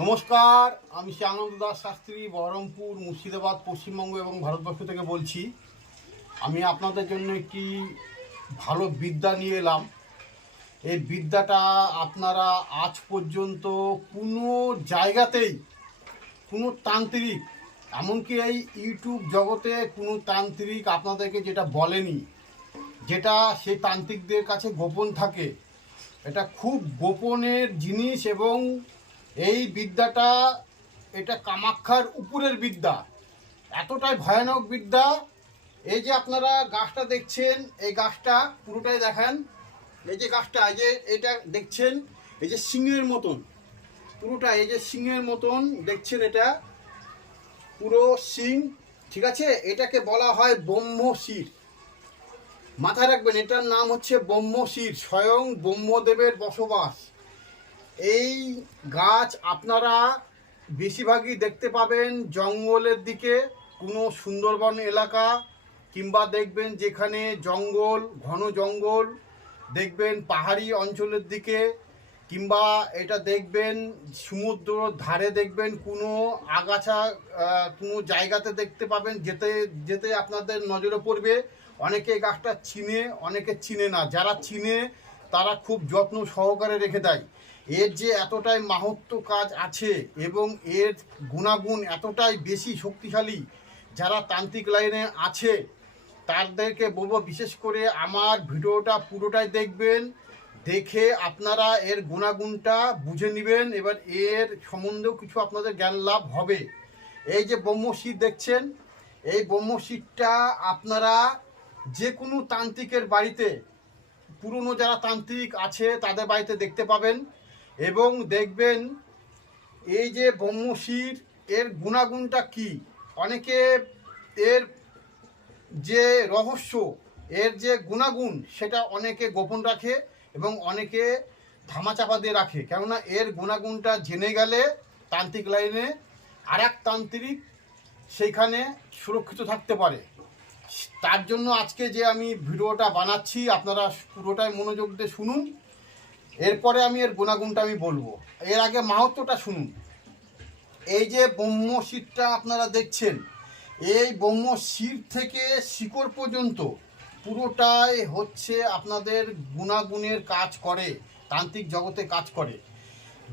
নমস্কার, আমি শ্রী আনন্দ দাস শাস্ত্রী, বহরমপুর, মুর্শিদাবাদ, পশ্চিমবঙ্গ এবং ভারতবর্ষ থেকে বলছি। আমি আপনাদের জন্য একটি ভালো বিদ্যা নিয়ে এলাম। এই বিদ্যাটা আপনারা আজ পর্যন্ত কোনো জায়গাতেই, কোনো তান্ত্রিক, এমনকি এই ইউটিউব জগতে কোনো তান্ত্রিক আপনাদেরকে যেটা বলেনি, যেটা সেই তান্ত্রিকদের কাছে গোপন থাকে, এটা খুব গোপনের জিনিস এবং এই বিদ্যাটা এটা কামাক্ষার উপরের বিদ্যা। এতটাই ভয়ানক বিদ্যা। এই যে আপনারা গাছটা দেখছেন, এই গাছটা পুরোটাই দেখেন। এই যে গাছটা, এই যে এটা দেখছেন, এই যে সিংহের মতন। পুরোটা এই যে সিংহের মতন দেখছেন এটা। পুরো সিং, ঠিক আছে? এটাকে বলা হয় ব্রহ্মশির। মাথায় রাখবেন, এটার নাম হচ্ছে ব্রহ্মশির, স্বয়ং ব্রহ্মদেবের বসবাস। এই গাছ আপনারা বেশিরভাগই দেখতে পাবেন জঙ্গলের দিকে, কোনো সুন্দরবন এলাকা, কিংবা দেখবেন যেখানে জঙ্গল, ঘন জঙ্গল, দেখবেন পাহাড়ি অঞ্চলের দিকে, কিংবা এটা দেখবেন সমুদ্র ধারে দেখবেন কোনো আগাছা কোনো জায়গাতে দেখতে পাবেন যেতে যেতে আপনাদের নজরে পড়বে। অনেকে গাছটা চিনে, অনেকে চিনে না। যারা চিনে, তারা খুব যত্ন সহকারে রেখে দেয়। এর যে এতটাই মাহাত্ম কাজ আছে এবং এর গুণাগুণ এতটাই বেশি শক্তিশালী যারা তান্ত্রিক লাইনে আছে, তাদেরকে বলব বিশেষ করে আমার ভিডিওটা পুরোটাই দেখবেন, দেখে আপনারা এর গুণাগুণটা বুঝে নেবেন, এবার এর সম্বন্ধেও কিছু আপনাদের জ্ঞান লাভ হবে। এই যে ব্রহ্মশির দেখছেন, এই ব্রহ্মশিরটা আপনারা যে কোনো তান্ত্রিকের বাড়িতে, পুরনো যারা তান্ত্রিক আছে তাদের বাড়িতে দেখতে পাবেন। এবং দেখবেন এই যে ব্রহ্মশির, এর গুণাগুণটা কি? অনেকে এর যে রহস্য, এর যে গুণাগুণ, সেটা অনেকে গোপন রাখে এবং অনেকে ধামাচাপা দিয়ে রাখে। কেননা এর গুণাগুণটা জেনে গেলে তান্ত্রিক লাইনে আর এক তান্ত্রিক সেইখানে সুরক্ষিত থাকতে পারে। তার জন্য আজকে যে আমি ভিডিওটা বানাচ্ছি, আপনারা পুরোটাই মনোযোগ দিয়ে শুনুন। এরপরে আমি এর গুণাগুণটা আমি বলব। এর আগে মাহাত্মটা শুনুন। এই যে ব্রহ্মশিরটা আপনারা দেখছেন, এই ব্রহ্মশির থেকে শিকড় পর্যন্ত পুরোটাই হচ্ছে আপনাদের গুণাগুণের কাজ করে, তান্ত্রিক জগতে কাজ করে।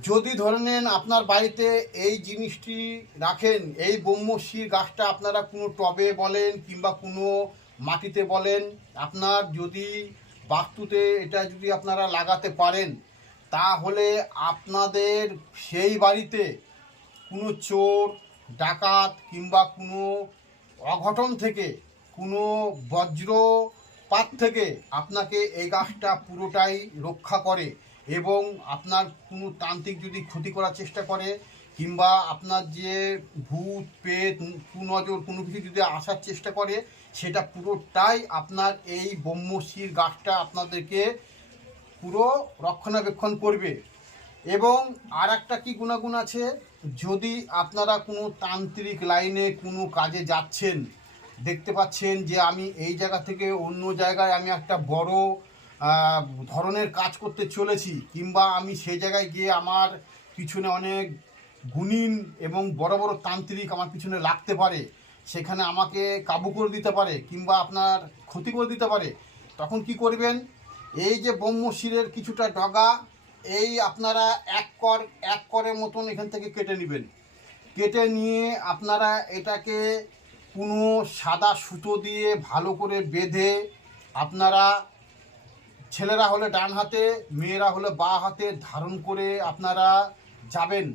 যদি ধরে নেন আপনার বাড়িতে এই জিনিসটি রাখেন, এই ব্রহ্মশির গাছটা আপনারা কোনো টবে বলেন কিংবা কোনো মাটিতে বলেন, আপনার যদি বাস্তুতে এটা যদি আপনারা লাগাতে পারেন, তাহলে আপনাদের সেই বাড়িতে কোনো চোর, ডাকাত কিংবা কোনো অঘটন থেকে, কোনো বজ্রপাত থেকে আপনাকে এই গাছটা পুরোটাই রক্ষা করে এবং আপনার কোনো তান্ত্রিক যদি ক্ষতি করার চেষ্টা করে কিংবা আপনার যে ভূত পেট কুনজর, কোনো কিছু যদি আসার চেষ্টা করে, সেটা পুরোটাই আপনার এই ব্রহ্মশির গাছটা আপনাদেরকে পুরো রক্ষণাবেক্ষণ করবে। এবং আর একটা কী গুণাগুণ আছে? যদি আপনারা কোনো তান্ত্রিক লাইনে কোনো কাজে যাচ্ছেন, দেখতে পাচ্ছেন যে আমি এই জায়গা থেকে অন্য জায়গায় আমি একটা বড় ধরনের কাজ করতে চলেছি, কিংবা আমি সেই জায়গায় গিয়ে আমার পিছনে অনেক গুণিন এবং বড় বড় তান্ত্রিক আমার পিছনে লাগতে পারে, সেখানে আমাকে কাবু করে দিতে পারে কিংবা আপনার ক্ষতি করে দিতে পারে, তখন কি করবেন? এই যে ব্রহ্মশিরের কিছুটা ডগা, এই আপনারা এক কর, এক করের মতন এখান থেকে কেটে নেবেন। কেটে নিয়ে আপনারা এটাকে কোনো সাদা সুতো দিয়ে ভালো করে বেঁধে আপনারা ছেলেরা হলে ডান হাতে, মেয়েরা হলে বা হাতে ধারণ করে আপনারা যাবেন।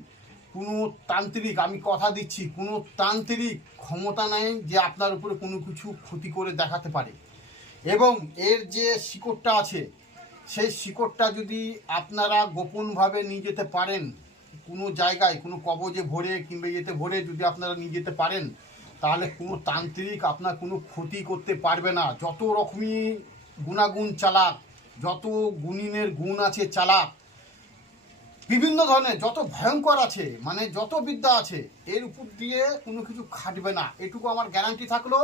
কোনো তান্ত্রিক আমি কথা দিচ্ছি কোনো তান্ত্রিক ক্ষমতা নাই যে আপনার উপরে কোনো কিছু ক্ষতি করে দেখাতে পারে। এবং এর যে শিকড়টা আছে, সেই শিকড়টা যদি আপনারা গোপনভাবে নিয়ে যেতে পারেন, কোনো জায়গায়, কোনো কবজে ভরে কিংবা ইয়েতে ভরে যদি আপনারা নিয়ে যেতে পারেন, তাহলে কোনো তান্ত্রিক আপনার কোনো ক্ষতি করতে পারবে না। যত রকমই গুণাগুণ চালাক, যত গুণিনের গুণ আছে চালাক বিভিন্ন ধরনের যত ভয়ঙ্কর আছে মানে যত বিদ্যা আছে, এর উপর দিয়ে কোনো কিছু খাটবে না। এটুকু আমার গ্যারান্টি থাকল।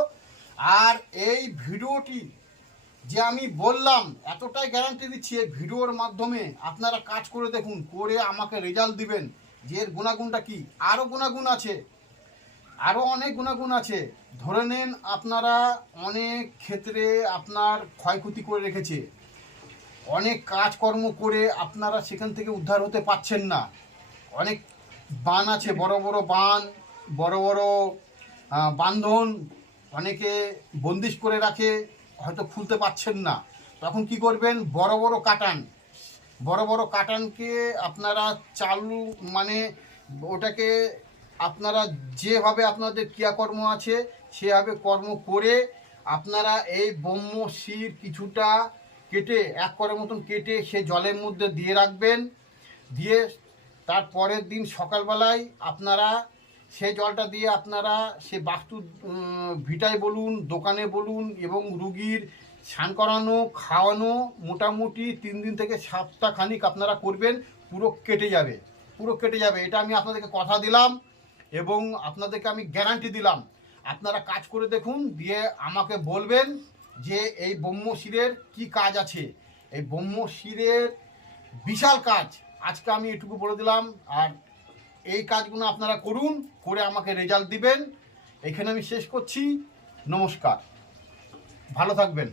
আর এই ভিডিওটি যে আমি বললাম, এতটাই গ্যারান্টি দিচ্ছি এই ভিডিওর মাধ্যমে আপনারা কাজ করে দেখুন, করে আমাকে রেজাল্ট দিবেন যে এর গুণাগুণটা কি। আরও গুণাগুণ আছে আরও অনেক গুণাগুণ আছে। ধরে নেন আপনারা অনেক ক্ষেত্রে আপনার ক্ষয়ক্ষতি করে রেখেছে। অনেক কাজকর্ম করে আপনারা সেখান থেকে উদ্ধার হতে পারছেন না। অনেক বান আছে, বড় বড় বান, বড় বড় বান্ধন অনেকে বন্দিশ করে রাখে, হয়তো খুলতে পারছেন না। তখন কি করবেন? বড় বড় কাটান। বড় বড় কাটানকে আপনারা চালু মানে ওটাকে আপনারা যেভাবে আপনাদের ক্রিয়াকর্ম আছে, সেভাবে কর্ম করে আপনারা এই ব্রহ্ম শির কিছুটা কেটে, এক করের মতন কেটে সে জলের মধ্যে দিয়ে রাখবেন। দিয়ে তার পরের দিন সকালবেলায় আপনারা সেই জলটা দিয়ে আপনারা সে বাস্তু ভিটায় বলুন, দোকানে বলুন এবং রুগীর স্নান করানো, খাওয়ানো মোটামুটি তিন দিন থেকে সপ্তাহ খানিক আপনারা করবেন, পুরো কেটে যাবে, পুরো কেটে যাবে। এটা আমি আপনাদেরকে কথা দিলাম এবং আপনাদেরকে আমি গ্যারান্টি দিলাম। আপনারা কাজ করে দেখুন, দিয়ে আমাকে বলবেন যে এই ব্রহ্মশিরের কি কাজ আছে? এই ব্রহ্মশিরের বিশাল কাজ। আজকে আমি এটুকু বলে দিলাম। আর এই কাজগুলো আপনারা করুন, করে আমাকে রেজাল্ট দিবেন। এখানে আমি শেষ করছি। নমস্কার। ভালো থাকবেন।